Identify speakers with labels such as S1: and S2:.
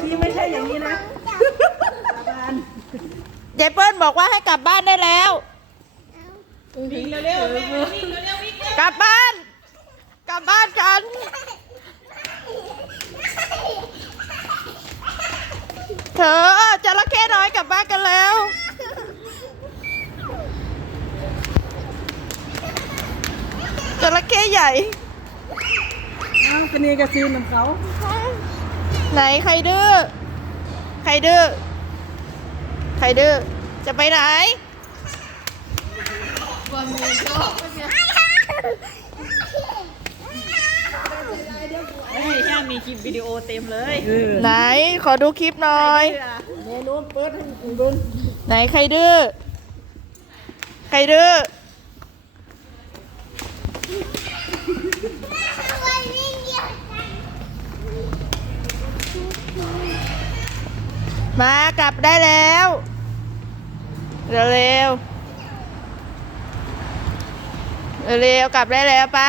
S1: ที่ไม่ใช่อย่างนี้นะสาบาน
S2: ยายเปิ้ลบอกว่าให้กลับบ้านได้แล้ว
S1: วิ่งเร็วๆแม่วิ่งเร็วๆวิ่ง
S2: กลับบ้าน กลับบ้านกัน เธอจระเข้น้อยกลับบ้านกันแล้ว จระเข้ใหญ่
S1: อ้าวกระเนียกระซีนของเขา
S2: ไหนใครดื้อ ใครดื้อ ใครดื้อ จะไปไหน
S1: เฮ้ยแค่มีคลิปวิดีโอเต็มเลย
S2: ไหน ขอดูคลิปหน่อย
S1: เมนูเปิดให้ดู
S2: ไหนใครดื้อ ใครดื้อ มากลับได้แล้วเร็วเร็วกลับได้แล้วปะ